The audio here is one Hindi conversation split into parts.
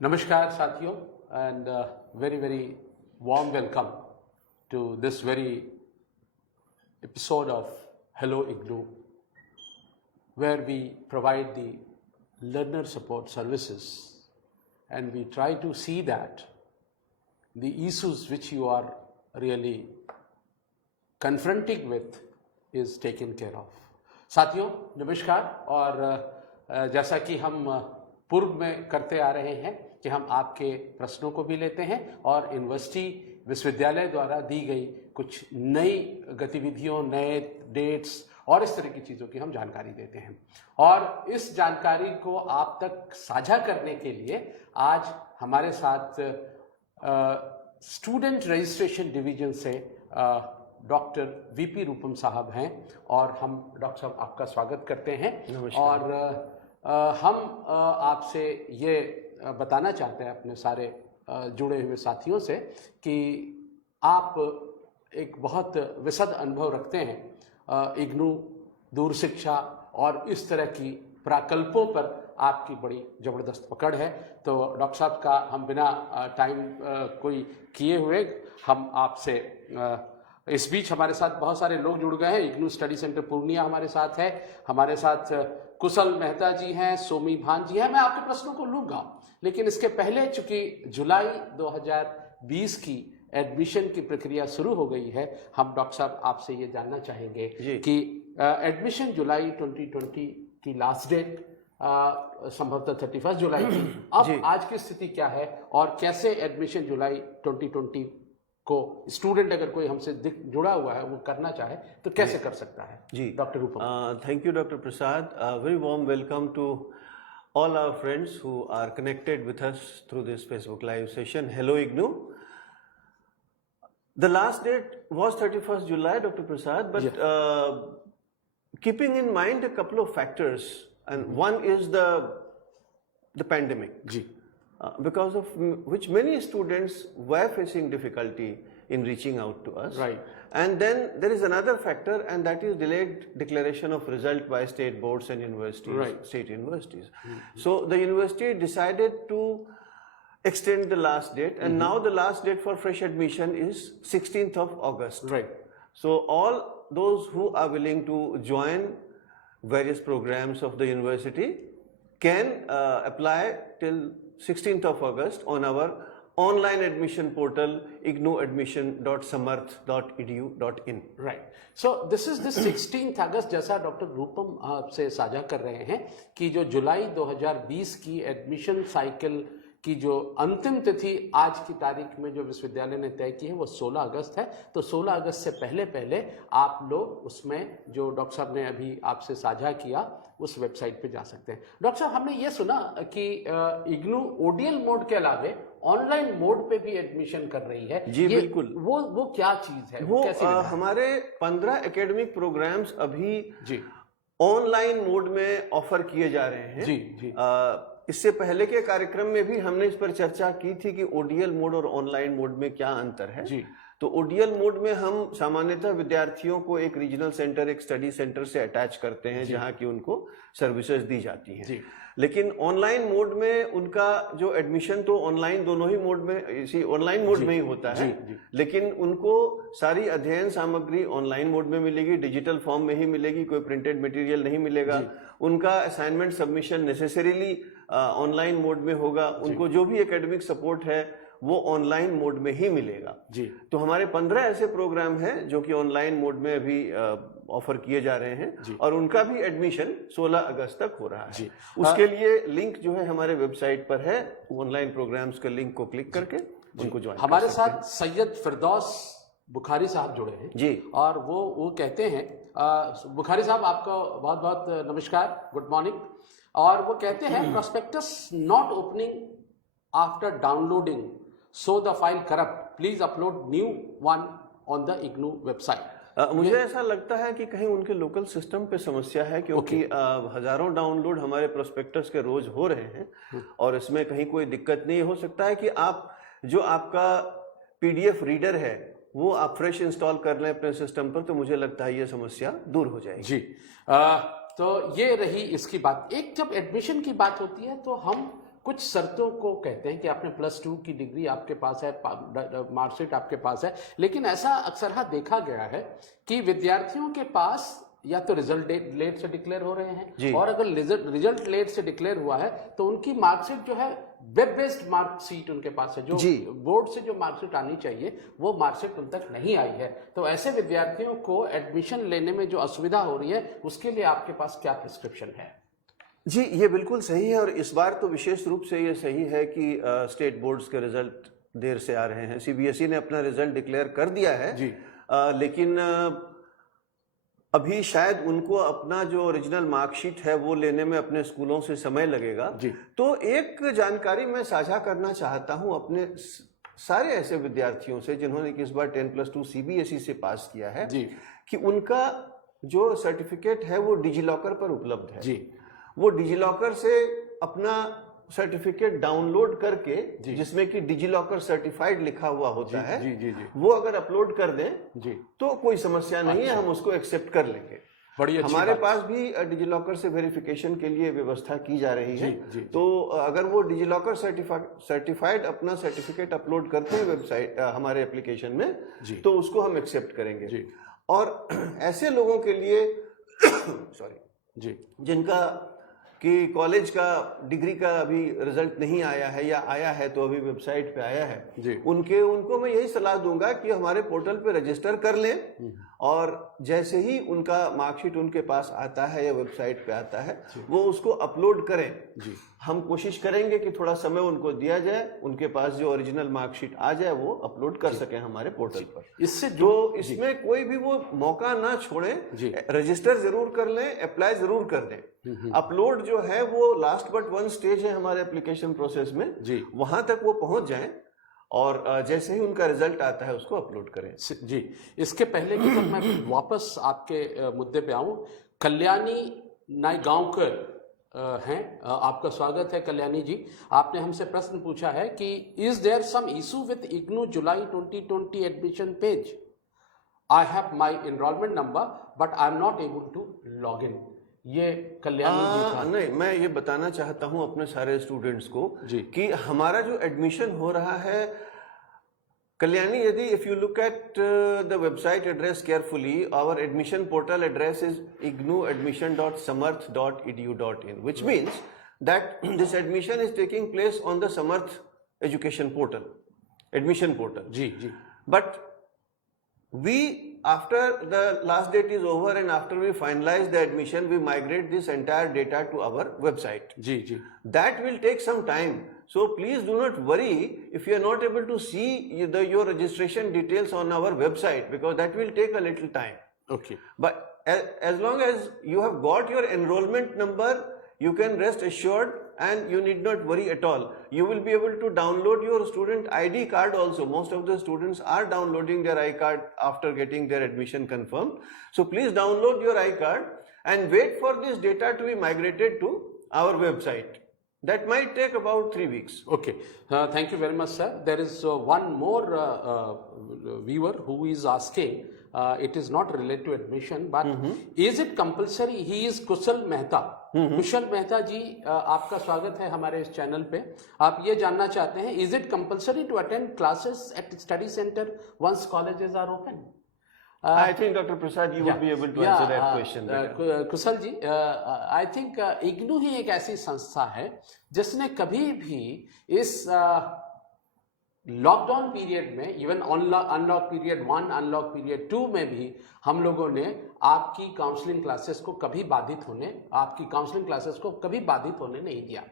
Namaskar साथियों and very warm welcome to this very episode of Hello IGNOU, where we provide the learner support services and we try to see that the issues which you are really confronting with is taken care of. साथियों नमस्कार। और जैसा कि हम पूर्व में करते आ रहे हैं कि हम आपके प्रश्नों को भी लेते हैं और यूनिवर्सिटी विश्वविद्यालय द्वारा दी गई कुछ नई गतिविधियों, नए डेट्स और इस तरह की चीज़ों की हम जानकारी देते हैं। और इस जानकारी को आप तक साझा करने के लिए आज हमारे साथ स्टूडेंट रजिस्ट्रेशन डिवीजन से डॉक्टर वीपी रूपम साहब हैं और हम डॉक्टर साहब आपका स्वागत करते हैं। और हम आपसे ये बताना चाहते हैं अपने सारे जुड़े हुए साथियों से कि आप एक बहुत विशद अनुभव रखते हैं इग्नू, दूर शिक्षा और इस तरह की प्रकल्पों पर आपकी बड़ी ज़बरदस्त पकड़ है। तो डॉक्टर साहब का हम बिना टाइम कोई किए हुए हम आपसे इस बीच हमारे साथ बहुत सारे लोग जुड़ गए हैं। इग्नू स्टडी सेंटर पूर्णिया हमारे साथ है, हमारे साथ कुशल मेहता जी हैं, सोमी भान जी हैं। मैं आपके प्रश्नों को लूँगा, लेकिन इसके पहले चूंकि जुलाई 2020 की एडमिशन की प्रक्रिया शुरू हो गई है, हम डॉक्टर साहब आपसे ये जानना चाहेंगे कि एडमिशन जुलाई 2020 की लास्ट डेट संभवतः 31 जुलाई की, अब आज की स्थिति क्या है और कैसे एडमिशन जुलाई 2020 को स्टूडेंट अगर कोई हमसे जुड़ा हुआ है वो करना चाहे तो कैसे कर सकता है? जी doctor Rupam. Thank you doctor Prasad. Very warm welcome to all our friends who are connected with us through this Facebook live session. Hello IGNOU. The last date was 31st July, Dr. Prasad, but keeping in mind a couple of factors, and one is the pandemic, because of which many students were facing difficulty in reaching out to us. Right. And then there is another factor, and that is delayed declaration of result by state boards and universities, state universities. So the university decided to extend the last date, and now the last date for fresh admission is 16th of August. Right. So all those who are willing to join various programs of the university can apply till 16th of August on our online admission portal ignoadmission.samarth.edu.in. Right. So this is the 16th August, जैसा डॉक्टर रूपम आपसे साझा कर रहे हैं कि जो जुलाई 2020 की एडमिशन साइकिल की जो अंतिम तिथि आज की तारीख में जो विश्वविद्यालय ने तय की है वो 16 अगस्त है। तो 16 अगस्त से पहले आप लोग उसमें जो डॉक्टर साहब ने अभी आपसे साझा किया उस वेबसाइट पे जा सकते हैं। डॉक्टर साहब, हमने ये सुना कि इग्नू ओडीएल मोड के अलावे ऑनलाइन मोड पे भी एडमिशन कर रही है। जी बिल्कुल। वो क्या चीज है? वो हमारे 15 एकेडमिक प्रोग्राम्स अभी ऑनलाइन मोड में ऑफर किए जा रहे हैं। जी। इससे पहले के कार्यक्रम में भी हमने इस पर चर्चा की थी कि ओडीएल मोड और ऑनलाइन मोड में क्या अंतर है। जी। तो ओडीएल मोड में हम सामान्यतः विद्यार्थियों को एक रीजनल सेंटर, एक स्टडी सेंटर से अटैच करते हैं जहां की उनको सर्विसेज दी जाती हैं। लेकिन ऑनलाइन मोड में उनका जो एडमिशन तो ऑनलाइन दोनों ही मोड में, इसी ऑनलाइन मोड में ही होता है। लेकिन उनको सारी अध्ययन सामग्री ऑनलाइन मोड में मिलेगी, डिजिटल फॉर्म में ही मिलेगी, कोई प्रिंटेड मटेरियल नहीं मिलेगा। उनका assignment submission necessarily online mode में होगा। उनको जो भी एकेडमिक सपोर्ट है वो ऑनलाइन मोड में ही मिलेगा। तो हमारे 15 ऐसे प्रोग्राम हैं जो कि ऑनलाइन मोड में अभी ऑफर किए जा रहे हैं और उनका भी एडमिशन 16 अगस्त तक हो रहा है। उसके लिए लिंक जो है हमारे वेबसाइट पर है, ऑनलाइन प्रोग्राम्स के लिंक को क्लिक करके उनको ज्वाइन। हमारे साथ सैयद फिरदौस बुखारी साहब जुड़े हैं जी, और वो कहते हैं, बुखारी साहब आपको बहुत बहुत नमस्कार, गुड मॉर्निंग। और वो कहते हैं prospectus not opening after downloading, so the file corrupt, please upload new one on the IGNOU website. मुझे ऐसा लगता है कि कहीं उनके लोकल सिस्टम पे समस्या है, क्योंकि हजारों डाउनलोड हमारे प्रोस्पेक्टस के रोज हो रहे हैं और इसमें कहीं कोई दिक्कत नहीं। हो सकता है कि आप जो आपका पीडीएफ रीडर है वो आप फ्रेश इंस्टॉल कर लें अपने सिस्टम पर, तो मुझे लगता है ये समस्या दूर हो जाएगी। जी। तो ये रही इसकी बात। एक जब एडमिशन की बात होती है तो हम कुछ शर्तों को कहते हैं कि आपने +2 की डिग्री आपके पास है, मार्कशीट आपके पास है, लेकिन ऐसा अक्सर देखा गया है कि विद्यार्थियों के पास या तो रिजल्ट लेट से डिक्लेयर हो रहे हैं, और अगर रिजल्ट लेट से डिक्लेयर हुआ है तो उनकी मार्कशीट जो है वेब बेस्ड मार्कशीट उनके पास है, जो बोर्ड से जो मार्कशीट आनी चाहिए वो मार्कशीट उन तक नहीं आई है। तो ऐसे विद्यार्थियों को एडमिशन लेने में जो असुविधा हो रही है उसके लिए आपके पास क्या प्रिस्क्रिप्शन है? जी, ये बिल्कुल सही है, और इस बार तो विशेष रूप से ये सही है कि स्टेट बोर्ड्स के रिजल्ट देर से आ रहे हैं। सीबीएसई ने अपना रिजल्ट डिक्लेयर कर दिया है जी, लेकिन अभी शायद उनको अपना जो ओरिजिनल मार्कशीट है वो लेने में अपने स्कूलों से समय लगेगा जी। तो एक जानकारी मैं साझा करना चाहता हूं अपने सारे ऐसे विद्यार्थियों से जिन्होंने इस बार 10+2 सीबीएसई से पास किया है जी, कि उनका जो सर्टिफिकेट है वो डिजिलॉकर पर उपलब्ध है जी। वो डिजिलॉकर से अपना सर्टिफिकेट डाउनलोड करके, जिसमें कि डिजिलॉकर सर्टिफाइड लिखा हुआ होता है, वो अगर अपलोड कर दें जी, तो कोई समस्या नहीं है, हम उसको एक्सेप्ट कर लेंगे। बड़ी अच्छी हमारे पास भी डिजिलॉकर से वेरिफिकेशन के लिए व्यवस्था की जा रही है। तो अगर वो डिजिलॉकर सर्टिफाइड अपना सर्टिफिकेट अपलोड करते हैं वेबसाइट हमारे एप्लीकेशन में, तो उसको हम एक्सेप्ट करेंगे। और ऐसे लोगों के लिए सॉरी जी, जिनका कि कॉलेज का डिग्री का अभी रिजल्ट नहीं आया है या आया है तो अभी वेबसाइट पे आया है, उनको मैं यही सलाह दूंगा कि हमारे पोर्टल पे रजिस्टर कर लें, और जैसे ही उनका मार्कशीट उनके पास आता है या वेबसाइट पे आता है वो उसको अपलोड करें जी। हम कोशिश करेंगे कि थोड़ा समय उनको दिया जाए, उनके पास जो ओरिजिनल मार्कशीट आ जाए वो अपलोड कर सकें हमारे पोर्टल पर। इससे तो इसमें कोई भी वो मौका ना छोड़ें, रजिस्टर जरूर कर लें, अप्लाई जरूर कर दें। अपलोड जो है वो लास्ट बट वन स्टेज है हमारे एप्लीकेशन प्रोसेस में, वहां तक वो पहुंच जाएं, और जैसे ही उनका रिजल्ट आता है उसको अपलोड करें जी। इसके पहले कि जब मैं वापस आपके मुद्दे पे आऊं, कल्याणी नायगांवकर हैं, आपका स्वागत है कल्याणी जी। आपने हमसे प्रश्न पूछा है कि is there some issue with IGNOU July 2020 admission page? I have my enrolment number but I am not able to log in. ये कल्याणी जी था। नहीं, मैं ये बताना चाहता हूं अपने सारे स्टूडेंट्स को कि हमारा जो एडमिशन हो रहा है, कल्याणी, यदि if you look at the website address carefully, our admission portal address is ignu.samarth.edu.in, which means that this admission is taking place on the Samarth education portal, admission portal. जी जी. But we, after the last date is over and after we finalize the admission, we migrate this entire data to our website. जी जी. That will take some time. So please do not worry if you are not able to see your registration details on our website, because that will take a little time. Okay. But as long as you have got your enrollment number, you can rest assured and you need not worry at all. You will be able to download your student ID card also. Most of the students are downloading their ID card after getting their admission confirmed. So please download your ID card and wait for this data to be migrated to our website. That might take about 3 weeks. Okay. Thank you very much, sir. There is one more viewer who is asking, it is not related to admission, but is it compulsory? He is Kushal Mehta. कुशल मेहता जी, आपका स्वागत है हमारे इस चैनल पे। आप ये जानना चाहते हैं, is it compulsory to attend classes at study center once colleges are open? I think Dr. Prasad, you would be able to answer that question. Kusal ji, I think IGNOU ही एक ऐसी संस्था है जिसने कभी भी इस लॉकडाउन पीरियड में, even unlock period 1, unlock period 2 में भी हम लोगों ने आपकी काउंसलिंग क्लासेस को कभी बाधित होने नहीं दिया।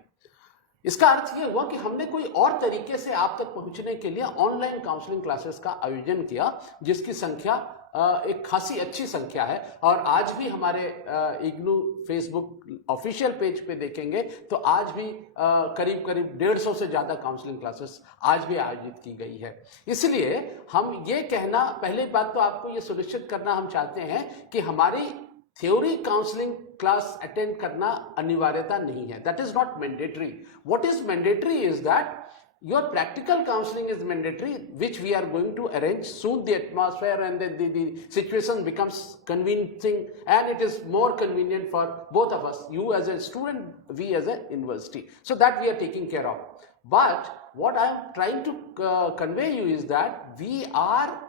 इसका अर्थ ये हुआ कि हमने कोई और तरीके से आप तक पहुंचने के लिए ऑनलाइन काउंसलिंग क्लासेस का आयोजन किया, जिसकी संख्या एक खासी अच्छी संख्या है। और आज भी हमारे इग्नू फेसबुक ऑफिशियल पेज पे देखेंगे तो आज भी करीब 150 से ज्यादा काउंसलिंग क्लासेस आज भी आयोजित की गई है। इसलिए हम ये कहना, पहली बात तो आपको ये सुनिश्चित करना हम चाहते हैं कि हमारी थ्योरी काउंसलिंग क्लास अटेंड करना अनिवार्यता नहीं है। That is not mandatory. What is mandatory is that your practical counseling is mandatory, which we are going to arrange soon. The atmosphere and the situation becomes convincing, and it is more convenient for both of us, you as a student, we as a university. So that we are taking care of. But what I am trying to convey you is that we are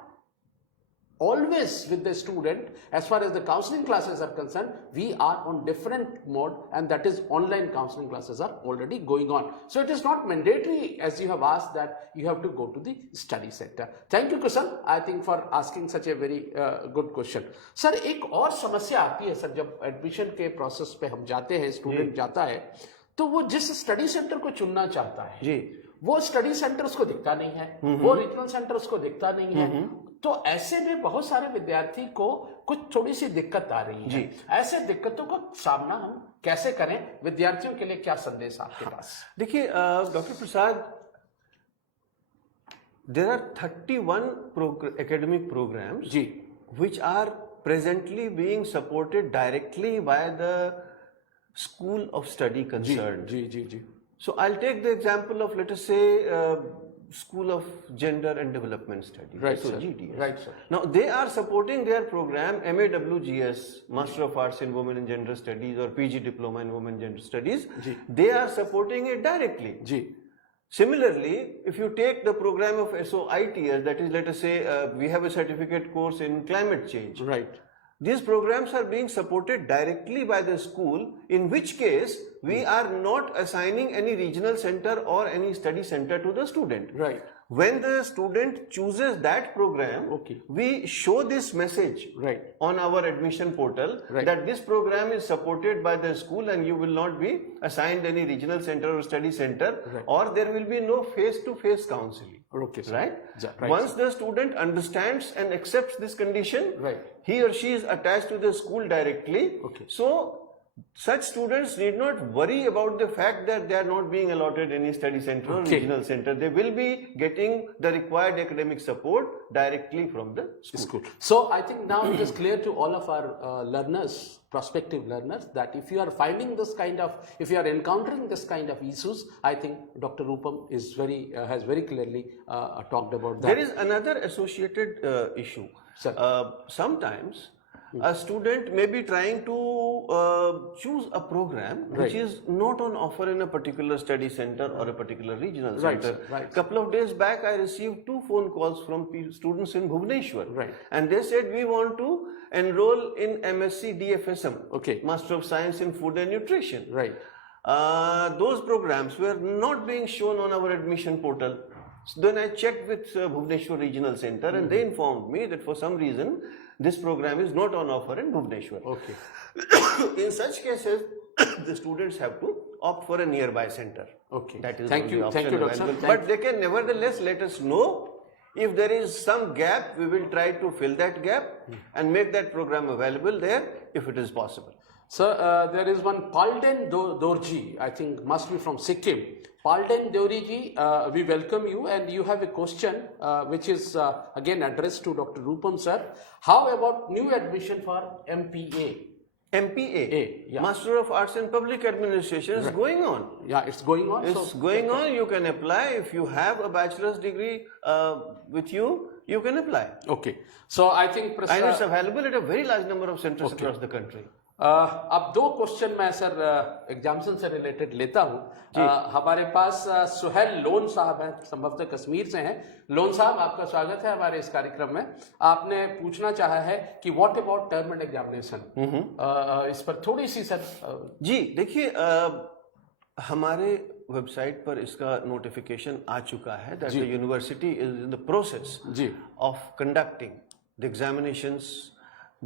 always with the student. As far as the counseling classes are concerned, we are on different mode, and that is online counseling classes are already going on. So it is not mandatory, as you have asked, that you have to go to the study center. Thank you Kushal, I think, for asking such a very good question. Sir, एक और समस्या आती है सर, जब एडमिशन के प्रोसेस पे हम जाते हैं, स्टूडेंट जाता है, तो वो जिस स्टडी सेंटर को चुनना चाहता है जी, वो स्टडी सेंटर्स को दिखता नहीं है, वो रीजनल सेंटर्स को दिखता नहीं है। तो ऐसे में बहुत सारे विद्यार्थी को कुछ थोड़ी सी दिक्कत आ रही है। ऐसे दिक्कतों का सामना हम कैसे करें? विद्यार्थियों के लिए क्या संदेश आपके पास? देखिए doctor Prasad, there are 31 academic programs which are presently being supported directly by the school of study concerned. So I'll take the example of, let us say, School of Gender and Development Studies, right, so sir. GDS. Right, sir. Now they are supporting their program MAWGS, Master of Arts in Women and Gender Studies, or PG Diploma in Women and Gender Studies. They are supporting it directly. Similarly, if you take the program of SOITS, that is, let us say, we have a certificate course in climate change. Right. These programs are being supported directly by the school, in which case we are not assigning any regional center or any study center to the student. Right. When the student chooses that program, we show this message on our admission portal that this program is supported by the school and you will not be assigned any regional center or study center, or there will be no face-to-face counseling. Right? Once the student understands and accepts this condition, he or she is attached to the school directly. So such students need not worry about the fact that they are not being allotted any study center or regional center. They will be getting the required academic support directly from the school. So I think now it is clear to all of our learners, prospective learners, that if you are finding this kind of, if you are encountering this kind of issues, I think Dr. Rupam is has very clearly talked about that. There is another associated issue. Sometimes a student may be trying to choose a program which is not on offer in a particular study center or a particular regional center. Couple of days back, I received 2 phone calls from students in Bhubaneswar, and they said, we want to enroll in MSc DFSM, Master of Science in Food and Nutrition. Those programs were not being shown on our admission portal. So then I checked with Bhubaneswar Regional Center, and they informed me that for some reason this program is not on offer in Bhubaneswar. In such cases, the students have to opt for a nearby center. That is thank you, Doctor. But they can nevertheless let us know if there is some gap. We will try to fill that gap and make that program available there if it is possible. Sir, there is one Palden Dorji, I think must be from Sikkim. Palden Dorji, we welcome you, and you have a question which is again addressed to Dr. Rupam sir. How about new admission for MPA? MPA, Master of Arts in Public Administration, is going on. Yeah, it's going on. It's going on. You can apply. If you have a bachelor's degree with you, you can apply. So I think and it's available at a very large number of centers across the country. अब 2 क्वेश्चन मैं सर एग्जामिनेशन से रिलेटेड लेता हूं। हमारे पास सुहेल लोन साहब हैं, संभवतः कश्मीर से हैं। लोन साहब, आपका स्वागत है हमारे इस कार्यक्रम में। आपने पूछना चाहा है कि what about term and examination, इस पर थोड़ी सी सर। जी देखिए, हमारे वेबसाइट पर इसका नोटिफिकेशन आ चुका है that the university is in the process of conducting the examinations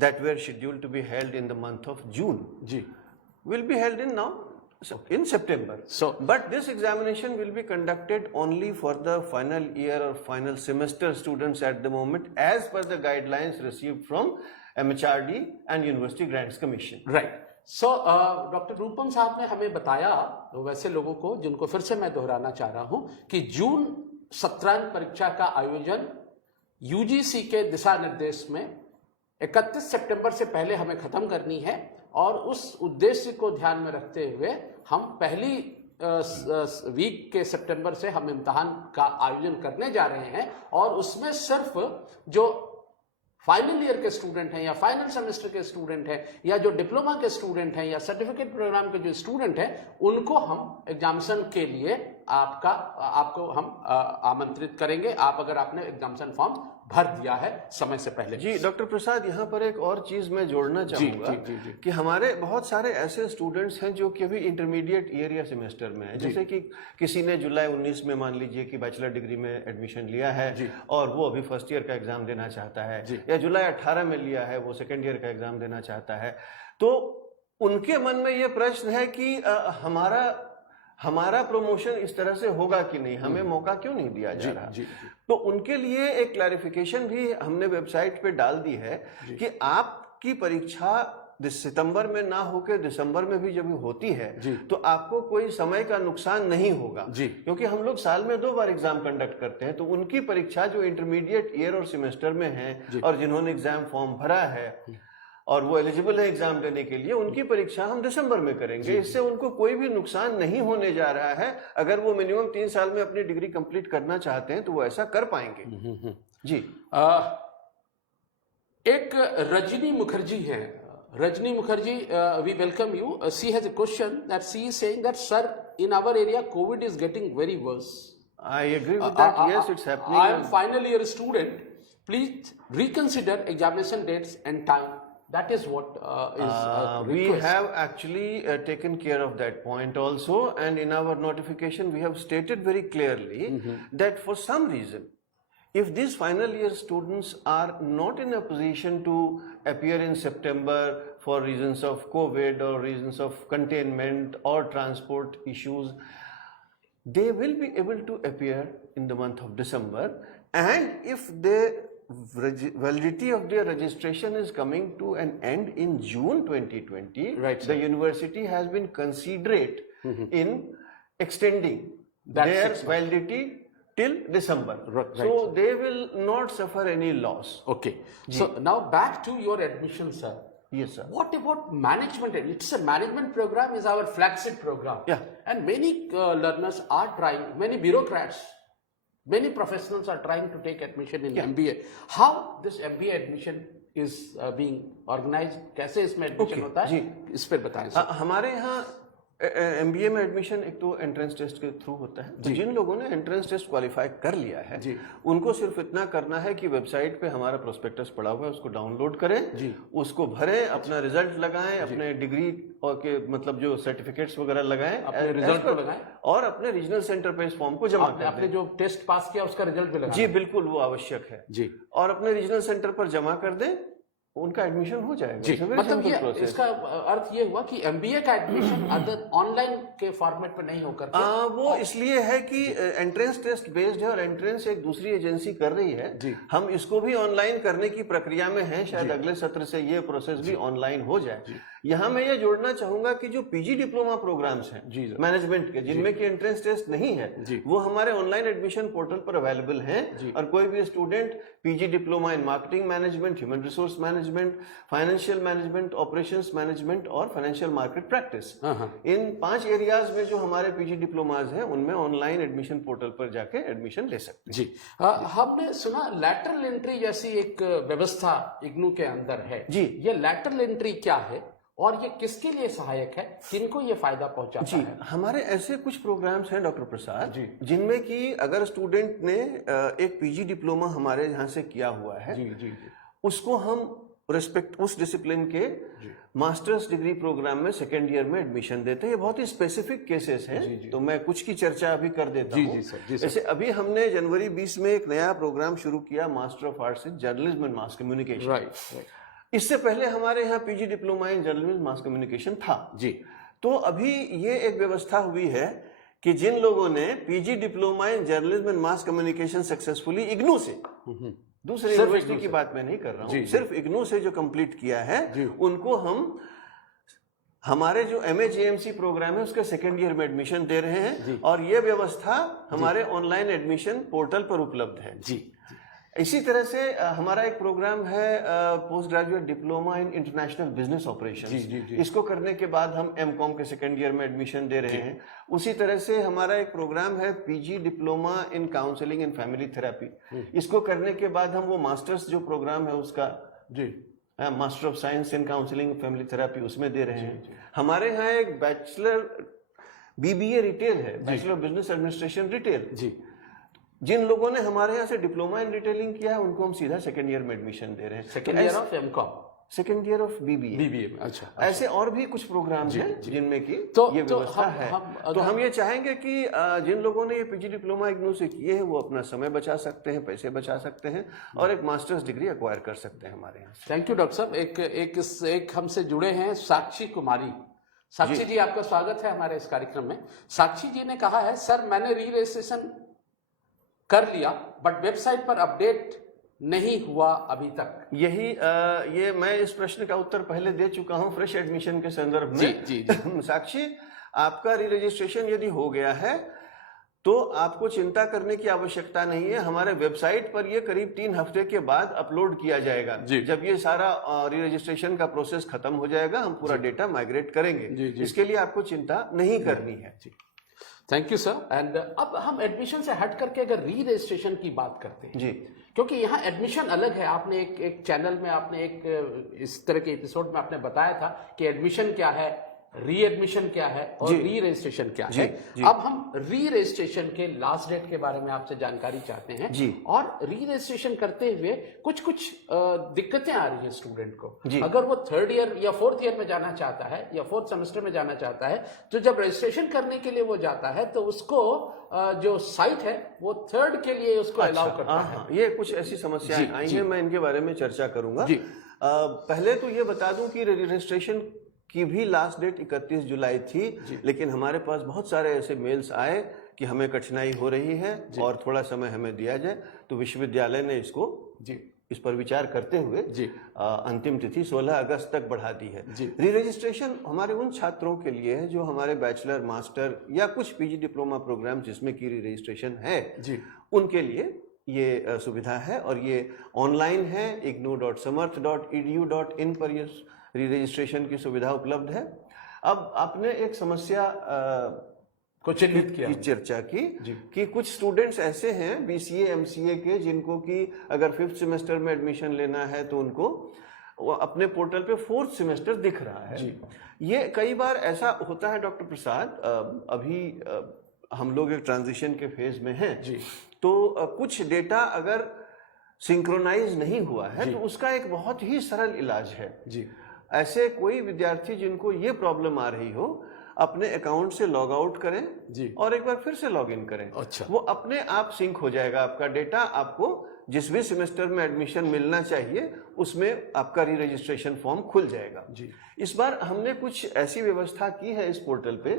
that were scheduled to be held in the month of June will be held in September. But this examination will be conducted only for the final year or final semester students at the moment, as per the guidelines received from MHRD and University Grants Commission. So, doctor Rupam साहब ने हमें बताया, वैसे लोगों को जिनको फिर से मैं दोहराना चाह रहा हूं, कि जून सत्रांत परीक्षा का आयोजन UGC के दिशा निर्देश में 31 सितंबर से पहले हमें खत्म करनी है, और उस उद्देश्य को ध्यान में रखते हुए हम पहली वीक के सितंबर से हम इम्तिहान का आयोजन करने जा रहे हैं, और उसमें सिर्फ जो फाइनल ईयर के स्टूडेंट हैं या फाइनल सेमेस्टर के स्टूडेंट हैं या जो डिप्लोमा के स्टूडेंट हैं या सर्टिफिकेट प्रोग्राम के जो स्टूडेंट हैं, उनको हम एग्जामिनेशन के लिए आपको हम आमंत्रित करेंगे, आप अगर आपने एग्जामिनेशन फॉर्म भर दिया है समय से पहले। जी डॉक्टर प्रसाद, यहाँ पर एक और चीज मैं जोड़ना चाहूंगा कि हमारे बहुत सारे ऐसे स्टूडेंट्स हैं जो कि अभी इंटरमीडिएट ईयर या सेमेस्टर में है, जैसे कि किसी ने जुलाई 19 में मान लीजिए कि बैचलर डिग्री में एडमिशन लिया है और वो अभी फर्स्ट ईयर का एग्जाम देना चाहता है, या जुलाई 18 में लिया है वो सेकेंड ईयर का एग्जाम देना चाहता है, तो उनके मन में ये प्रश्न है कि हमारा प्रमोशन इस तरह से होगा कि नहीं, हमें मौका क्यों नहीं दिया जा रहा। तो उनके लिए एक क्लैरिफिकेशन भी हमने वेबसाइट पे डाल दी है कि आपकी परीक्षा सितंबर में ना होकर दिसंबर में भी जब होती है तो आपको कोई समय का नुकसान नहीं होगा, क्योंकि हम लोग साल में 2 बार एग्जाम कंडक्ट करते हैं। तो उनकी परीक्षा जो इंटरमीडिएट ईयर और सेमेस्टर में है और जिन्होंने एग्जाम फॉर्म भरा है और वो एलिजिबल है एग्जाम देने के लिए, उनकी परीक्षा हम दिसंबर में करेंगे। इससे उनको कोई भी नुकसान नहीं होने जा रहा है। अगर वो मिनिमम 3 साल में अपनी डिग्री कंप्लीट करना चाहते हैं तो वो ऐसा कर पाएंगे। जी एक रजनी मुखर्जी है, Rajni Mukherjee, we welcome you. She has a question that she is saying that sir, in our area COVID is getting very worse. I agree with that, yes it's happening. I am final year student, please reconsider examination dates and time. That is what is we have actually taken care of that point also, and in our notification we have stated very clearly that for some reason, if these final year students are not in a position to appear in September for reasons of COVID or reasons of containment or transport issues, they will be able to appear in the month of December, and if they validity of their registration is coming to an end in June 2020, the university has been considerate in extending their validity till December. So they will not suffer any loss. Okay. So now back to your admission, sir. Yes, sir. What about management? It's a management program, is our flagship program. Yeah. And many learners are trying, many bureaucrats, many professionals are trying to take admission in MBA. How this MBA admission is being organized? कैसे इसमें एडमिशन होता है? इस पर बताएं सर। हमारे यहाँ MBA में एडमिशन एक तो एंट्रेंस टेस्ट के थ्रू होता है। तो जिन लोगों ने एंट्रेंस टेस्ट क्वालिफाई कर लिया है उनको सिर्फ इतना करना है कि वेबसाइट पे हमारा प्रोस्पेक्टस पड़ा हुआ है, उसको डाउनलोड करें, उसको भरें, अपना रिजल्ट लगाएं, अपने डिग्री और के मतलब जो सर्टिफिकेट्स वगैरह लगाएं, अपने रिजल्ट को लगाएं और अपने रीजनल सेंटर पे इस फॉर्म को जमा करें। आपने जो टेस्ट पास किया उसका रिजल्ट भी लगाएं। जी बिल्कुल, वो आवश्यक है जी। और अपने रीजनल सेंटर पर जमा कर दें, उनका एडमिशन हो जाएगा जी। मतलब ये इसका अर्थ ये हुआ कि एमबीए का एडमिशन अदर ऑनलाइन के फॉर्मेट में नहीं होकर वो इसलिए है कि एंट्रेंस टेस्ट बेस्ड है और एंट्रेंस एक दूसरी एजेंसी कर रही है जी। हम इसको भी ऑनलाइन करने की प्रक्रिया में हैं, शायद अगले सत्र से ये प्रोसेस भी ऑनलाइन हो जाए। यहाँ मैं ये जोड़ना चाहूंगा कि जो पीजी डिप्लोमा प्रोग्राम्स हैं मैनेजमेंट के, जिनमें कि एंट्रेंस टेस्ट नहीं है, वो हमारे ऑनलाइन एडमिशन पोर्टल पर अवेलेबल हैं और कोई भी student PG diploma in marketing management, human resource management, financial management, operations management और फाइनेंशियल मार्केट प्रैक्टिस, इन 5 एरियाज में जो हमारे पीजी डिप्लोमाज हैं उनमें ऑनलाइन एडमिशन पोर्टल पर जाके एडमिशन ले सकते हैं जी। हमने सुना लैटरल एंट्री जैसी एक व्यवस्था इग्नू के अंदर है जी। ये लैटरल एंट्री क्या है और ये किसके लिए सहायक है, किनको ये फायदा पहुंचाता है? हमारे ऐसे कुछ प्रोग्राम्स हैं डॉक्टर प्रसाद जिनमें कि अगर स्टूडेंट ने एक पीजी डिप्लोमा हमारे यहाँ से किया हुआ है उसको हम रिस्पेक्ट उस डिसिप्लिन के मास्टर्स डिग्री प्रोग्राम में सेकेंड ईयर में एडमिशन देते हैं। ये बहुत ही स्पेसिफिक केसेस हैं, तो मैं कुछ की चर्चा अभी कर देता हूँ। जैसे अभी हमने जनवरी 20 में एक नया प्रोग्राम शुरू किया, master of arts in journalism and mass communication. इससे पहले हमारे यहाँ PG diploma in journalism mass communication था जी। तो अभी ये एक व्यवस्था हुई है कि जिन लोगों ने PG diploma in journalism and mass communication successfully IGNOU से, दूसरी यूनिवर्सिटी की बात मैं नहीं कर रहा हूँ, सिर्फ इग्नू से जो कंप्लीट किया है उनको हम हमारे जो MAJMC प्रोग्राम है उसके सेकेंड ईयर में एडमिशन दे रहे हैं और ये व्यवस्था हमारे ऑनलाइन एडमिशन पोर्टल पर उपलब्ध है जी। इसी तरह से हमारा एक प्रोग्राम है post graduate diploma in international business operations. इसको करने के बाद हम एमकॉम के सेकेंड ईयर में एडमिशन दे रहे हैं। उसी तरह से हमारा एक प्रोग्राम है PG diploma in counselling and family therapy. इसको करने के बाद हम वो मास्टर्स जो प्रोग्राम है उसका master of science in counselling family therapy उसमें दे रहे हैं। हमारे यहाँ एक बैचलर बीबीए रिटेल है, bachelor of business administration retail जी। जिन लोगों ने हमारे यहाँ से डिप्लोमा इन रिटेलिंग किया है उनको हम सीधा सेकंड ईयर में एडमिशन दे रहे हैं। Second year of MCom, second year of BBA में। अच्छा, ऐसे और भी कुछ प्रोग्राम हैं जिनमें की ये व्यवस्था है। तो हम ये चाहेंगे कि जिन लोगों ने ये पीजी डिप्लोमा इग्नू से किए हैं वो अपना समय बचा सकते हैं, पैसे बचा सकते हैं और एक मास्टर्स डिग्री एक्वायर कर सकते हैं हमारे यहाँ। थैंक यू डॉक्टर साहब। एक हमसे जुड़े हैं साक्षी कुमारी। साक्षी जी, आपका स्वागत है हमारे इस कार्यक्रम में। साक्षी जी ने कहा है, सर मैंने री रजिस्ट्रेशन कर लिया बट वेबसाइट पर अपडेट नहीं हुआ अभी तक। ये मैं इस प्रश्न का उत्तर पहले दे चुका हूं फ्रेश एडमिशन के संदर्भ में। जी। साक्षी, आपका री रजिस्ट्रेशन यदि हो गया है तो आपको चिंता करने की आवश्यकता नहीं है। हमारे वेबसाइट पर ये करीब 3 हफ्ते के बाद अपलोड किया जाएगा। जब ये सारा री रजिस्ट्रेशन का प्रोसेस खत्म हो जाएगा हम पूरा डेटा माइग्रेट करेंगे। इसके लिए आपको चिंता नहीं करनी है। Thank you sir. एंड अब हम एडमिशन से हट करके अगर री रजिस्ट्रेशन की बात करते हैं जी, क्योंकि यहाँ एडमिशन अलग है। आपने एक चैनल में आपने इस तरह के एपिसोड में आपने बताया था कि एडमिशन क्या है, री एडमिशन क्या है और री रजिस्ट्रेशन क्या है। अब हम री रजिस्ट्रेशन के लास्ट डेट के बारे में आपसे जानकारी चाहते हैं जी। और री रजिस्ट्रेशन करते हुए कुछ दिक्कतें आ रही है स्टूडेंट को। अगर वो 3rd ईयर या 4th ईयर में जाना चाहता है या 4th सेमेस्टर में जाना चाहता है तो जब रजिस्ट्रेशन करने के लिए वो जाता है तो उसको जो साइट है वो 3rd के लिए उसको अलाउ करता है। ये कुछ ऐसी समस्याएं आई हैं, मैं इनके बारे में चर्चा करूंगा। पहले तो ये बता दूं कि रजिस्ट्रेशन की भी लास्ट डेट 31 जुलाई थी, लेकिन हमारे पास बहुत सारे ऐसे मेल्स आए कि हमें कठिनाई हो रही है और थोड़ा समय हमें दिया जाए। तो विश्वविद्यालय ने इसको इस पर विचार करते हुए अंतिम तिथि 16 अगस्त तक बढ़ा दी है। री रजिस्ट्रेशन हमारे उन छात्रों के लिए है जो हमारे बैचलर, मास्टर या कुछ पीजी डिप्लोमा प्रोग्राम जिसमें की री रजिस्ट्रेशन है उनके लिए ये सुविधा है और ये ऑनलाइन है। ignou.samarth.edu.in पर ये री रजिस्ट्रेशन की सुविधा उपलब्ध है। अब आपने एक समस्या को चिन्हित किया की चर्चा की कि कुछ स्टूडेंट्स ऐसे हैं बीसीए एमसीए के जिनको कि अगर 5th सेमेस्टर में एडमिशन लेना है तो उनको अपने पोर्टल पे 4th सेमेस्टर दिख रहा है। ये कई बार ऐसा होता है डॉक्टर प्रसाद, अभी हम लोग एक ट्रांजिशन के फेज में हैं तो कुछ डेटा अगर सिंक्रोनाइज नहीं हुआ है तो उसका एक बहुत ही सरल इलाज है। ऐसे कोई विद्यार्थी जिनको ये प्रॉब्लम आ रही हो अपने अकाउंट से लॉग आउट करें और एक बार फिर से लॉग इन करें। वो अपने आप सिंक हो जाएगा आपका डेटा। आपको जिस भी सेमेस्टर में एडमिशन मिलना चाहिए उसमें आपका री रजिस्ट्रेशन फॉर्म खुल जाएगा। इस बार हमने कुछ ऐसी व्यवस्था की है इस पोर्टल पे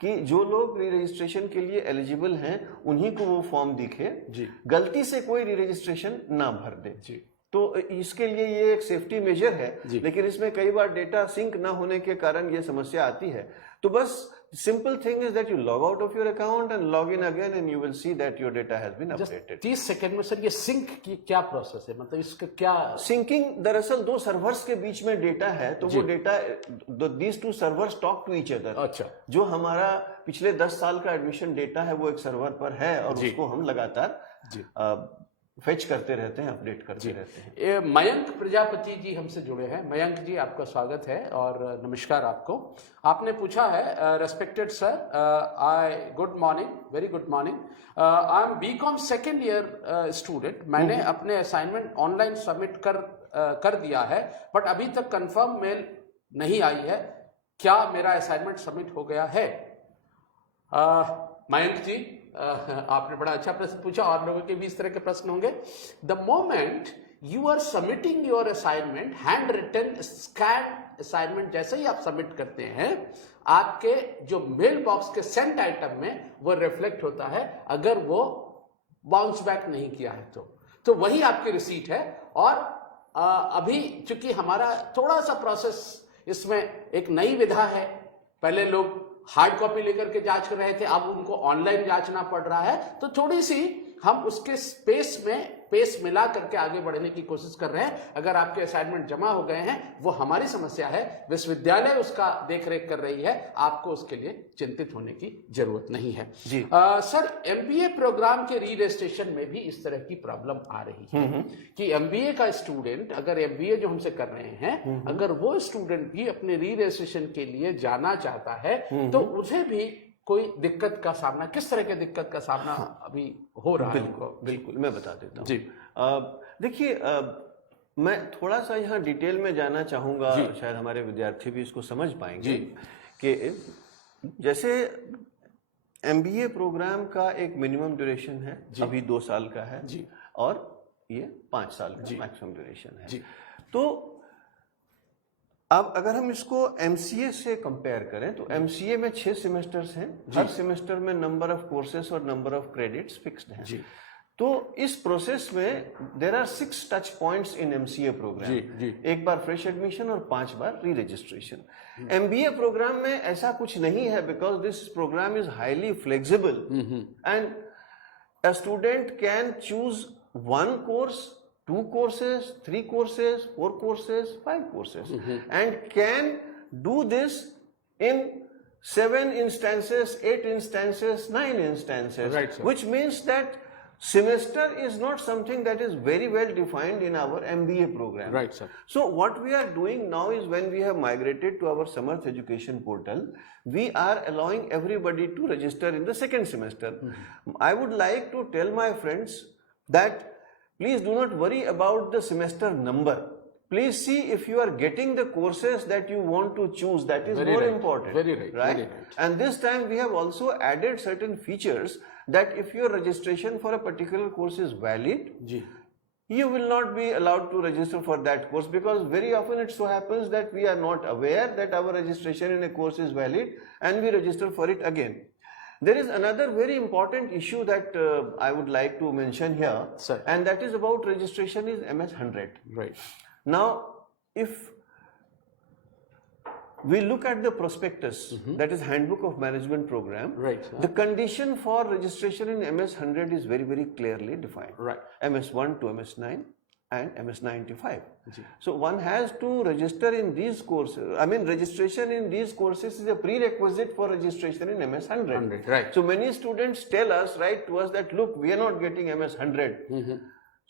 कि जो लोग री रजिस्ट्रेशन के लिए एलिजिबल हैं उन्हीं को वो फॉर्म दिखे, गलती से कोई री रजिस्ट्रेशन ना भर दे। तो इसके लिए ये एक सेफ्टी मेजर है, लेकिन इसमें कई बार डेटा सिंक ना होने के कारण ये समस्या आती है। तो बस simple thing is that you log out of your account and log in again and you will see that your data has been updated. 30 second में सर ये सिंक की क्या प्रोसेस है, मतलब इसका क्या सिंकिंग? दरअसल 2 सर्वर्स के बीच में डेटा है तो वो data these 2 servers talk to each other. अच्छा, जो हमारा पिछले 10 साल का एडमिशन डेटा है वो एक सर्वर पर है और उसको हम लगातार फेच करते रहते हैं, अपडेट करते रहते हैं। मयंक प्रजापति जी हमसे जुड़े हैं। मयंक जी, आपका स्वागत है और नमस्कार आपको। आपने पूछा है, respected sir, good morning, very good morning, I am BCom second year student. मैंने अपने असाइनमेंट ऑनलाइन सबमिट कर दिया है बट अभी तक कंफर्म मेल नहीं आई है। क्या मेरा असाइनमेंट सबमिट हो गया है? मयंक जी, आपने बड़ा अच्छा प्रश्न पूछा और लोगों के भी इस तरह के प्रश्न होंगे। The moment you are submitting your assignment, hand written scan assignment जैसे ही आप सबमिट करते हैं आपके जो मेल बॉक्स के सेंट आइटम में वो रिफ्लेक्ट होता है। अगर वो बाउंस बैक नहीं किया है तो वही आपकी रिसीट है। और अभी चूंकि हमारा थोड़ा सा प्रोसेस इसमें एक नई विधा है, पहले लोग हार्ड कॉपी लेकर के जांच कर रहे थे, अब उनको ऑनलाइन जांचना पड़ रहा है, तो थोड़ी सी हम उसके स्पेस में पेस मिला करके आगे बढ़ने की कोशिश कर रहे हैं। अगर आपके असाइनमेंट जमा हो गए हैं वो हमारी समस्या है, विश्वविद्यालय उसका देखरेख कर रही है, आपको उसके लिए चिंतित होने की जरूरत नहीं है जी। सर, एमबीए प्रोग्राम के री रजिस्ट्रेशन में भी इस तरह की प्रॉब्लम आ रही है कि एमबीए का स्टूडेंट, अगर एमबीए जो हमसे कर रहे हैं, अगर वो स्टूडेंट भी अपने री रजिस्ट्रेशन के लिए जाना चाहता है तो उसे भी कोई दिक्कत का सामना, किस तरह के दिक्कत का सामना अभी हो रहा है? बिल्कुल मैं बता देता हूँ जी। देखिए, मैं थोड़ा सा यहाँ डिटेल में जाना चाहूंगा, शायद हमारे विद्यार्थी भी इसको समझ पाएंगे कि जैसे एमबीए प्रोग्राम का एक मिनिमम ड्यूरेशन है, अभी 2 साल का है जी, और ये 5 साल का मैक्सिमम ड्यूरेशन है जी। तो अब अगर हम इसको एमसीए से कंपेयर करें तो एमसीए में 6 सेमेस्टर्स हैं, हर सेमेस्टर में नंबर ऑफ कोर्सेस और नंबर ऑफ क्रेडिट्स फिक्स्ड हैं जी। तो इस प्रोसेस में there are 6 touch points in MCA programme जी। एक बार फ्रेश एडमिशन और 5 बार री रजिस्ट्रेशन। एमबीए प्रोग्राम में ऐसा कुछ नहीं है, because this programme is highly flexible and a student can choose 1 course, 2 courses, 3 courses, 4 courses, 5 courses, and can do this in 7 instances, 8 instances, 9 instances, right, sir. which means that semester is not something that is very well defined in our MBA program. Right, sir. So what we are doing now is, when we have migrated to our Samarth Education portal, we are allowing everybody to register in the second semester. I would like to tell my friends that please do not worry about the semester number. Please see if you are getting the courses that you want to choose. That is more important. Very right. Right? Very right. And this time we have also added certain features that if your registration for a particular course is valid, you will not be allowed to register for that course, because very often it so happens that we are not aware that our registration in a course is valid and we register for it again. There is another very important issue that I would like to mention here, sir, and that is about registration is MS 100. Right. Now, if we look at the prospectus, that is Handbook of Management Program, right, sir, the condition for registration in MS 100 is very, very clearly defined. Right. MS 1 to MS 9 and MS 95. So one has to register in these courses. I mean, registration in these courses is a prerequisite for registration in MS 100. Right. So many students tell us, write to us that, look, we are not getting MS 100.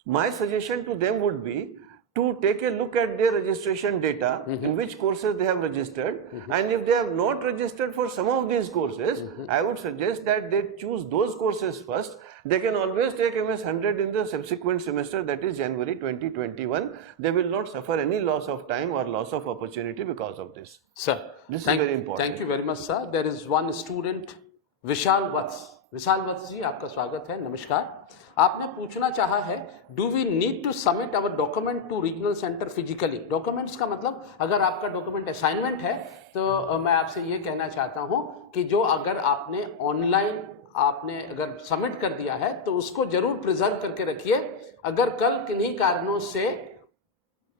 My suggestion to them would be to take a look at their registration data, in which courses they have registered, and if they have not registered for some of these courses, I would suggest that they choose those courses first. They can always take MS 100 in the subsequent semester, that is January 2021. They will not suffer any loss of time or loss of opportunity because of this. Sir, this is very important. Thank you very much, sir. There is one student, Vishal Vats ji, आपका स्वागत है, नमस्कार। आपने पूछना चाहा है, do we need to submit our document to regional centre physically? Documents का मतलब, अगर आपका डॉक्यूमेंट असाइनमेंट है तो मैं आपसे ये कहना चाहता हूं कि जो अगर आपने ऑनलाइन आपने अगर सबमिट कर दिया है तो उसको जरूर प्रिजर्व करके रखिए। अगर कल किन्हीं कारणों से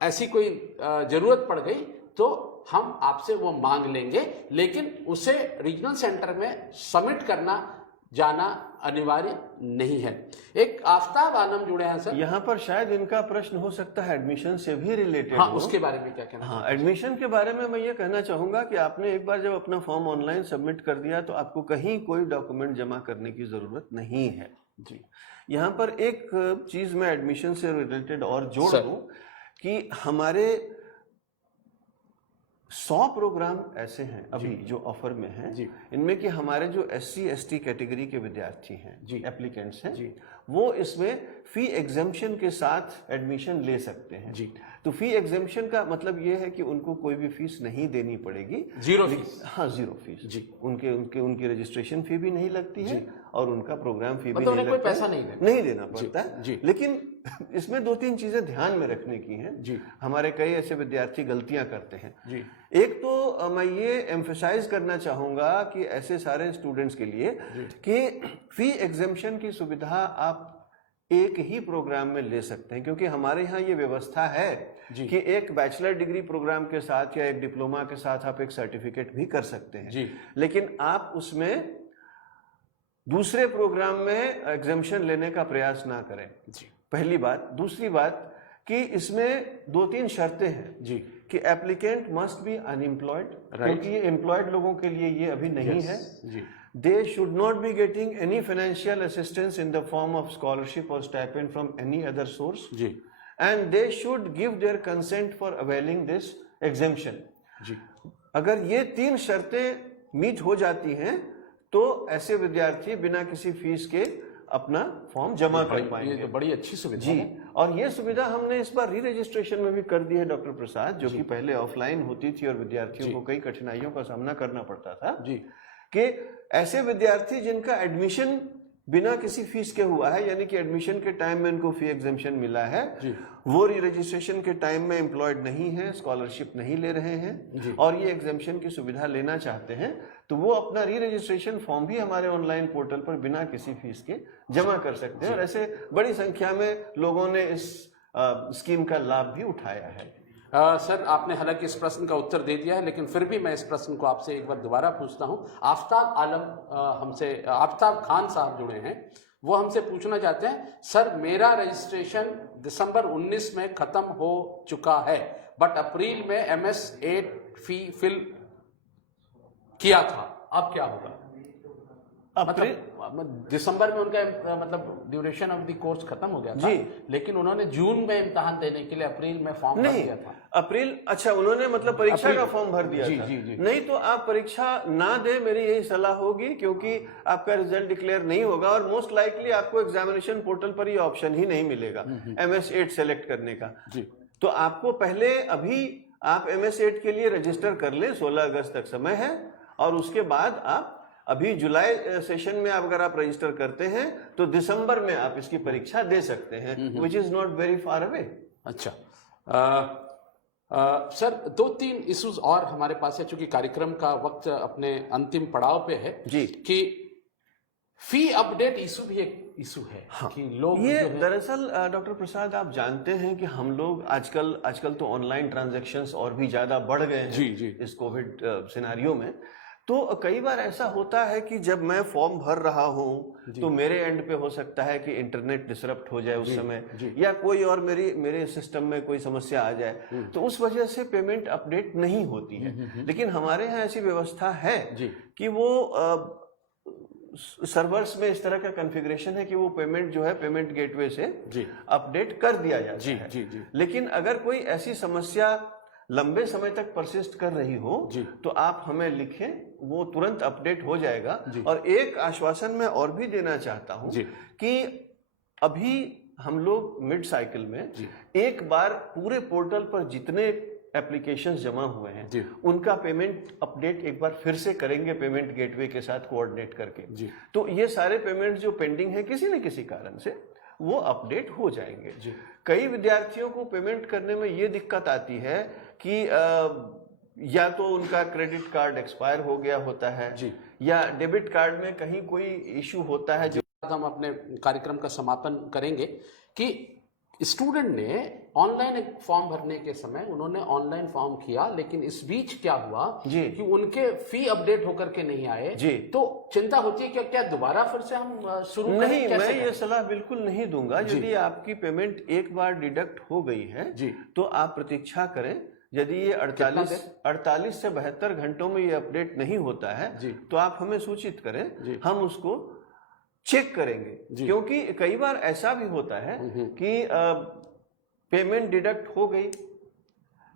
ऐसी कोई जरूरत पड़ गई तो हम आपसे वो मांग लेंगे, लेकिन उसे रीजनल सेंटर में सबमिट करना जाना अनिवार्य नहीं है। एक आफ्ताब आलम जुड़े हैं सर, यहाँ पर शायद इनका प्रश्न हो सकता है एडमिशन से भी रिलेटेड। हाँ, उसके बारे में क्या कहना? हाँ, एडमिशन के बारे में मैं ये कहना चाहूंगा कि आपने एक बार जब अपना फॉर्म ऑनलाइन सबमिट कर दिया तो आपको कहीं कोई डॉक्यूमेंट जमा करने की जरूरत नहीं है जी। यहाँ पर एक चीज मैं एडमिशन से रिलेटेड और जोड़ दूं कि हमारे 100 प्रोग्राम ऐसे हैं अभी जो ऑफर में हैं, इनमें कि हमारे जो SC ST कैटेगरी के विद्यार्थी हैं, एप्लीकेंट्स हैं, वो इसमें फी एग्जेम्पशन के साथ एडमिशन ले सकते हैं जी। तो फी एग्जेम्पशन का मतलब ये है कि उनको कोई भी फीस नहीं देनी पड़ेगी, जीरो फीस। हाँ, जीरो फीस जी। उनकी रजिस्ट्रेशन फी भी नहीं लगती है और उनका प्रोग्राम फी भी नहीं लगता, कोई पैसा नहीं देना पड़ता है। लेकिन इसमें 2-3 चीजें ध्यान में रखने की हैं जी। हमारे कई ऐसे विद्यार्थी गलतियां करते हैं जी। एक तो मैं ये एम्फसाइज करना चाहूंगा कि ऐसे सारे स्टूडेंट्स के लिए कि फी एग्जेम्पशन की सुविधा आप एक ही प्रोग्राम में ले सकते हैं, क्योंकि हमारे यहाँ ये व्यवस्था है कि एक बैचलर डिग्री प्रोग्राम के साथ या एक डिप्लोमा के साथ आप एक सर्टिफिकेट भी कर सकते हैं जी। लेकिन आप उसमें दूसरे प्रोग्राम में एग्जेम्पशन लेने का प्रयास ना करें जी। पहली बात। दूसरी बात कि इसमें 2-3 शर्तें हैं जी कि एप्लीकेंट मस्ट बी अनएम्प्लॉयड, क्योंकि ये एम्प्लॉयड लोगों के लिए ये अभी नहीं है। जी They should not be getting any financial assistance in the form of scholarship or stipend from any other source. Ji And they should give their consent for availing this exemption. जी अगर ये 3 शर्तें मीट हो जाती हैं तो ऐसे विद्यार्थी बिना किसी फीस के अपना फॉर्म जमा कर पाएंगे। ये तो बड़ी अच्छी सुविधा जी, है। और ये सुविधा हमने इस बार री रजिस्ट्रेशन में भी कर दी है डॉक्टर प्रसाद, जो कि पहले ऑफलाइन होती थी और विद्यार्थियों को कई कठिनाइयों का सामना करना पड़ता था। जी कि ऐसे विद्यार्थी जिनका एडमिशन बिना किसी फीस के हुआ है, यानी कि एडमिशन के टाइम में इनको फी एग्जेम्पशन मिला है, वो री रजिस्ट्रेशन के टाइम में एम्प्लॉयड नहीं है, स्कॉलरशिप नहीं ले रहे हैं और ये एग्जेम्पशन की सुविधा लेना चाहते हैं, तो वो अपना री रजिस्ट्रेशन फॉर्म भी हमारे ऑनलाइन पोर्टल पर बिना किसी फीस के जमा कर सकते हैं। और ऐसे बड़ी संख्या में लोगों ने इस स्कीम का लाभ भी उठाया है। सर, आपने हालांकि इस प्रश्न का उत्तर दे दिया है, लेकिन फिर भी मैं इस प्रश्न को आपसे एक बार दोबारा पूछता हूं। आफ्ताब खान साहब जुड़े हैं, वो हमसे पूछना चाहते हैं, सर मेरा रजिस्ट्रेशन दिसंबर 19 में खत्म हो चुका है, बट अप्रैल में MS8 फी फिल किया था, अब क्या होगा? मतलब दिसंबर में उनका मतलब ड्यूरेशन ऑफ द कोर्स खत्म हो गया था, लेकिन उन्होंने जून में इम्तिहान देने के लिए अप्रैल में फॉर्म भर दिया था। अप्रैल, अच्छा, उन्होंने मतलब परीक्षा का फॉर्म भर दिया था। जी। नहीं तो आप परीक्षा ना दे, मेरी यही सलाह होगी, क्योंकि आपका रिजल्ट डिक्लेयर नहीं होगा और मोस्ट लाइकली आपको एग्जामिनेशन पोर्टल पर ये ऑप्शन ही नहीं मिलेगा MS8 सेलेक्ट करने का। तो आपको पहले अभी आप MS8 के लिए रजिस्टर कर लें, 16 अगस्त तक समय है, और उसके बाद आप अभी जुलाई सेशन में अगर आप रजिस्टर करते हैं तो दिसंबर में आप इसकी परीक्षा दे सकते हैं, which is not very far away. अच्छा, सर 2-3 इश्यूज और हमारे पास है, चूंकि कार्यक्रम का वक्त अपने अंतिम पड़ाव पे है जी, कि फी अपडेट इशू भी एक इशू है। हाँ, कि लोग ये दरअसल डॉक्टर प्रसाद, आप जानते हैं कि हम लोग आजकल तो ऑनलाइन ट्रांजैक्शंस और भी ज्यादा बढ़ गए हैं जी इस कोविड सिनेरियो में। तो कई बार ऐसा होता है कि जब मैं फॉर्म भर रहा हूं तो मेरे एंड पे हो सकता है कि इंटरनेट डिसरप्ट हो जाए उस समय, या कोई और मेरे सिस्टम में कोई समस्या आ जाए, तो उस वजह से पेमेंट अपडेट नहीं होती है। लेकिन हमारे यहाँ ऐसी व्यवस्था है कि वो सर्वर्स में इस तरह का कॉन्फ़िगरेशन है कि वो पेमेंट जो है पेमेंट गेटवे से अपडेट कर दिया जाता है। लेकिन अगर कोई ऐसी समस्या लंबे समय तक परसिस्ट कर रही हो तो आप हमें लिखें, वो तुरंत अपडेट हो जाएगा। और एक आश्वासन मैं और भी देना चाहता हूं कि अभी हम लोग मिड साइकिल में एक बार पूरे पोर्टल पर जितने एप्लीकेशंस जमा हुए हैं उनका पेमेंट अपडेट एक बार फिर से करेंगे पेमेंट गेटवे के साथ कोऑर्डिनेट करके। तो ये सारे पेमेंट जो पेंडिंग है किसी न किसी कारण से, वो अपडेट हो जाएंगे। कई विद्यार्थियों को पेमेंट करने में ये दिक्कत आती है कि या तो उनका क्रेडिट कार्ड एक्सपायर हो गया होता है या डेबिट कार्ड में कहीं कोई इशू होता है। जो हम अपने कार्यक्रम का समापन करेंगे कि स्टूडेंट ने ऑनलाइन एक फॉर्म भरने के समय उन्होंने ऑनलाइन फॉर्म किया, लेकिन इस बीच क्या हुआ कि उनके फी अपडेट होकर के नहीं आए, तो चिंता होती है कि क्या दोबारा फिर से हम शुरू करें? नहीं, मैं ये सलाह बिल्कुल नहीं दूंगा। यदि आपकी पेमेंट एक बार डिडक्ट हो गई है तो आप प्रतीक्षा करें। यदि ये 48 से 72 घंटों में ये अपडेट नहीं होता है तो आप हमें सूचित करें, हम उसको चेक करेंगे। क्योंकि कई बार ऐसा भी होता है कि पेमेंट डिडक्ट हो गई,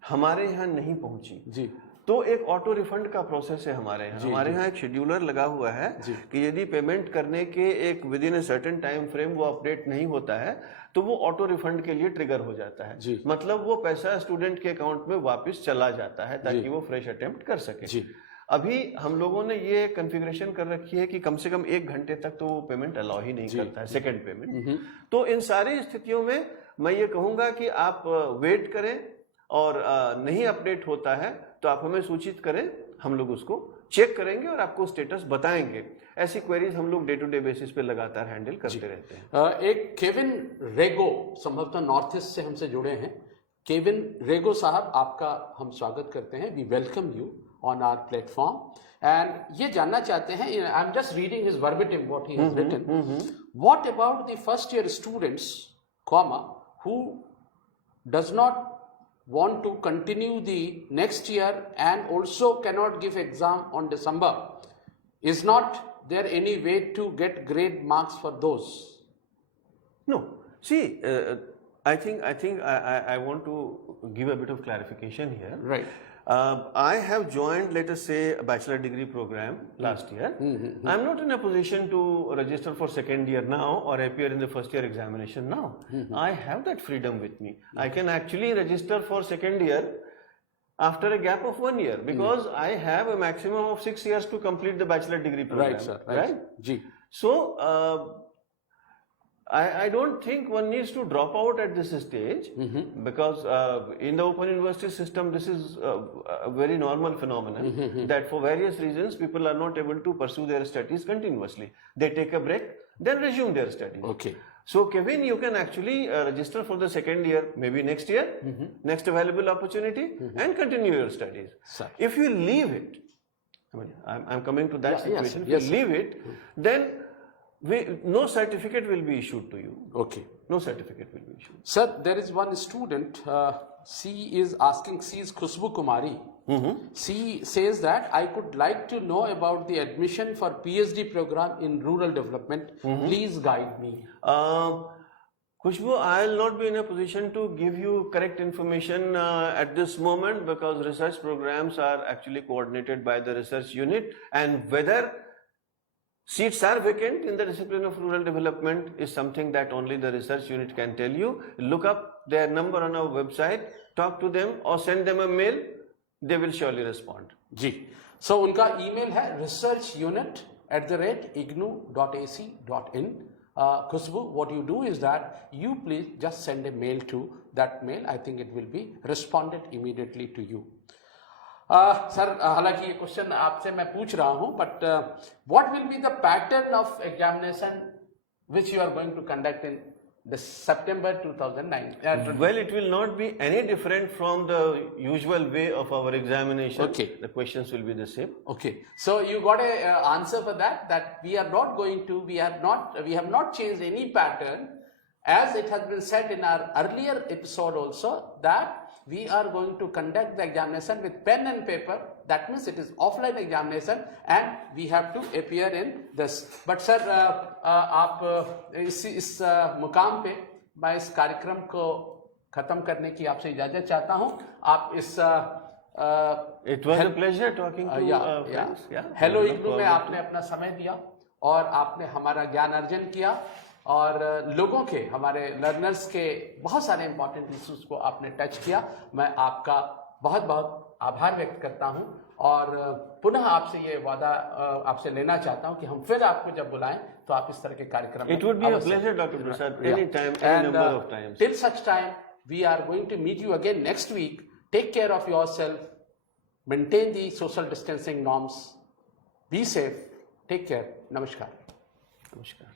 हमारे यहाँ नहीं पहुंची, तो एक ऑटो रिफंड का प्रोसेस है हमारे यहाँ एक शेड्यूलर लगा हुआ है कि यदि पेमेंट करने के एक with in a certain time frame वो अपडेट नहीं होता है तो वो ऑटो रिफंड के लिए ट्रिगर हो जाता है। मतलब वो पैसा स्टूडेंट के अकाउंट में वापस चला जाता है ताकि वो फ्रेश अटेम्प्ट कर सके। अभी हम लोगों ने ये कॉन्फ़िगरेशन कर रखी है कि कम से कम 1 घंटे तक तो वो पेमेंट अलाउ ही नहीं करता है, सेकेंड पेमेंट। तो इन सारी स्थितियों में मैं ये कहूंगा कि आप वेट करें, और नहीं अपडेट होता है तो आप हमें सूचित करें, हम लोग उसको चेक करेंगे और आपको स्टेटस बताएंगे। ऐसी क्वेरीज हम लोग डे टू डे बेसिस पे लगातार हैंडल करते रहते हैं। एक केविन रेगो संभवतः नॉर्थ ईस्ट से हमसे जुड़े हैं। केविन रेगो साहब, आपका हम स्वागत करते हैं। We welcome you on our platform and ये जानना चाहते हैं, I am just reading his verbatim what he has written, what about the first year students who does not want to continue the next year and also cannot give exam on December, is not there any way to get grade marks for those? No. See, I think I want to give a bit of clarification here. Right. I have joined, let us say, a bachelor degree program last year. I'm not in a position to register for second year now or appear in the first year examination now. I have that freedom with me. I can actually register for second year after a gap of 1 year because I have a maximum of 6 years to complete the bachelor degree program. Right, sir. Right. Ji. So, I don't think one needs to drop out at this stage because in the Open University system, this is a very normal phenomenon that for various reasons people are not able to pursue their studies continuously. They take a break, then resume their studies. Okay. So, Kevin, you can actually register for the second year, maybe next year, next available opportunity, and continue your studies. Sir. If you leave it, I mean, I'm coming to that situation. Yes, if you leave it, then no certificate will be issued to you. Okay. No certificate will be issued. Sir, there is one student, she is Khushbu Kumari. She says that I could like to know about the admission for PhD program in rural development. Please guide me. Khushbu, I'll not be in a position to give you correct information at this moment because research programs are actually coordinated by the research unit, and whether seats are vacant in the discipline of rural development is something that only the research unit can tell you. Look up their number on our website, talk to them or send them a mail. They will surely respond. जी. So उनका email है researchunit@ignu.ac.in. Khushbu, what you do is that you please just send a mail to that mail. I think it will be responded immediately to you. Sir, हालांकि ये क्वेश्चन आपसे मैं पूछ रहा हूं, but what will be the pattern of examination which you are going to conduct in the September 2009? Well, it will not be any different from the usual way of our examination. Okay. The questions will be the same. Okay. So you got a answer for that we are not going to, we have not changed any pattern, as it has been said in our earlier episode also, that we are going to conduct the examination with pen and paper. That means it is offline examination and we have to appear in this. But sir, आप इस मुकाम पे मैं इस कार्यक्रम को खत्म करने की आपसे इजाजत चाहता हूँ. आप इस It was a pleasure talking to friends. Hello IGNOU में आपने अपना समय दिया और आपने हमारा ज्ञान अर्जन किया और लोगों के, हमारे लर्नर्स के बहुत सारे इंपॉर्टेंट इश्यूज को आपने टच किया. मैं आपका बहुत बहुत आभार व्यक्त करता हूं और पुनः आपसे ये वादा आपसे लेना चाहता हूं कि हम फिर आपको जब बुलाएं तो आप इस तरह के कार्यक्रम It would be a pleasure, Dr. Prasad, anytime, any number of times. Till such time, we are going to meet you again next week. Take care of yourself. Maintain the social distancing norms. Be safe. Take care. Namaskar. Namaskar.